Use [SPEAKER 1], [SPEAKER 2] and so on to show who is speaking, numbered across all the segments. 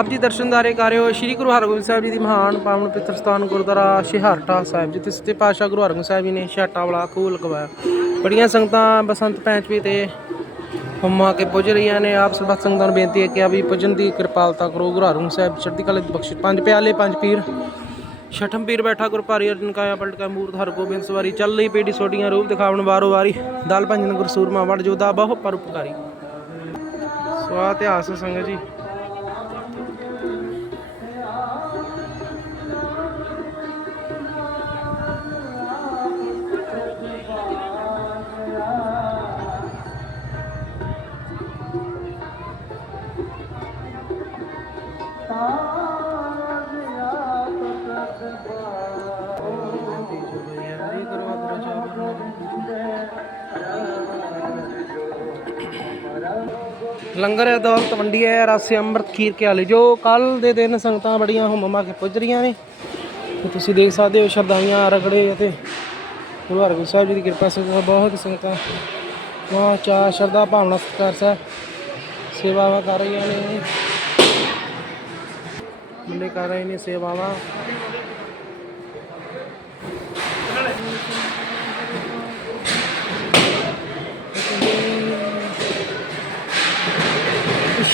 [SPEAKER 1] ਆਪ ਜੀ ਦਰਸ਼ਨਦਾਰੇ ਕਰ ਰਹੇ ਹੋ। ਸ੍ਰੀ ਗੁਰੂ ਹਰਗੋਬਿੰਦ ਸਾਹਿਬ ਜੀ ਦੀ ਮਹਾਨ ਪਾਵਨ ਪਵਿੱਤਰ ਸਥਾਨ ਗੁਰਦੁਆਰਾ ਸ਼ਿਹਾਰਟਾ ਸਾਹਿਬ, ਜਿੱਥੇ ਸੱਚੇ ਪਾਤਸ਼ਾਹ ਗੁਰੂ ਹਰਗੋਬਿੰਦ ਸਾਹਿਬ ਜੀ ਨੇ ਛਾਟਾ ਵਾਲਾ ਖੂਹ ਲਗਵਾਇਆ। ਬੜੀਆਂ ਸੰਗਤਾਂ ਬਸੰਤ ਪੰਚਮੀ ਤੇ ਹੁਮਾ ਕੇ ਪੁੱਜ ਰਹੀਆਂ ਨੇ। ਆਪ ਸਰਬੱਤ ਸੰਗਤਾਂ ਨੂੰ ਬੇਨਤੀ ਹੈ ਕਿ ਆ ਵੀ ਪੁੱਜਣ ਦੀ ਕਿਰਪਾਲਤਾ ਕਰੋ। ਗੁਰੂ ਹਰਗੋਬਿੰਦ ਸਾਹਿਬ ਚੜ੍ਹਦੀ ਕਲਾ ਦੀ ਬਖਸ਼ਿਸ਼। ਪੰਜ ਪਿਆਲੇ, ਪੰਜ ਪੀਰ। ਛਠਮ ਪੀਰ ਬੈਠਾ ਗੁਰ ਭਾਰੀ ਅਰਜਨ ਕਾਇਆ, ਪਲਟ ਕਾ ਮੂਰਤ ਹਰਗੋਬਿੰਦ ਸਵਾਰੀ। ਚੱਲ ਲਈ ਪੀੜੀ ਸੋਡੀਆਂ ਰੂਪ ਦਿਖਾਵਣ ਵਾਰੋ ਵਾਰੀ। ਦਲ ਭੰਜਨ ਗੁਰ ਸੂਰਮਾ, ਵੜ ਜੋਦਾ ਬਹੁ ਪਰਉਪਕਾਰੀ ਸੋ ਇਤਿਹਾਸ ਸੰਗਤ ਜੀ। ਲੰਗਰ ਹੈ ਦੌਲਤ ਵੰਡੀ ਹੈ, ਰਸ ਅੰਮ੍ਰਿਤ ਖੀਰ ਕੇ ਆਲੇ। ਜੋ ਕੱਲ ਦੇ ਦਿਨ ਸੰਗਤਾਂ ਬੜੀਆਂ ਹੁਮਮਾ ਕੇ ਪੁੱਜ ਰਹੀਆਂ ਨੇ ਤੁਸੀਂ ਦੇਖ ਸਕਦੇ ਹੋ ਸ਼ਰਦਾਈਆਂ ਰਗੜੇ ਅਤੇ ਗੁਰੂ ਹਰਗੋਬਿੰਦ ਸਾਹਿਬ ਜੀ ਦੀ ਕਿਰਪਾ ਸਦਕਾ ਬਹੁਤ ਸੰਗਤਾਂ ਵਾਹ ਚਾ ਸ਼ਰਦਾ ਭਾਵਨਾ, ਸਤਿਕਾਰ ਸਾਹਿਬ ਸੇਵਾਵਾਂ ਕਰ ਰਹੀਆਂ ਨੇ। ਮੁੰਡੇ ਕਰ ਰਹੇ ਨੇ ਸੇਵਾਵਾਂ।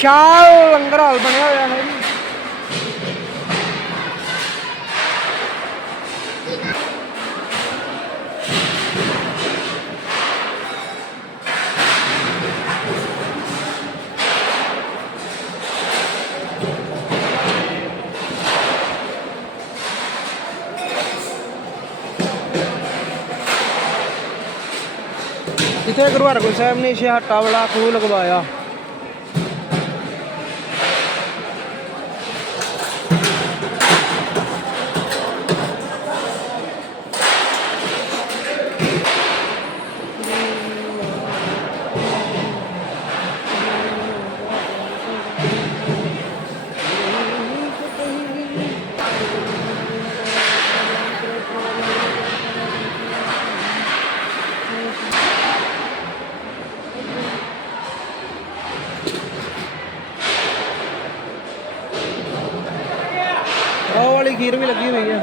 [SPEAKER 1] ਵਿਸ਼ਾਲ ਲੰਗਰ ਹਾਲ ਬਣਿਆ ਹੋਇਆ ਹੈ ਜੀ ਇੱਥੇ ਗੁਰੂ ਹਰਗੋਬਿੰਦ ਸਾਹਿਬ ਨੇ ਛਿਹਾਟਾ ਵਾਲਾ ਖੂਹ ਲਗਵਾਇਆ ਵਾਲੀ ਖੀਰ ਵੀ ਲੱਗੀ ਹੋਈ ਹੈ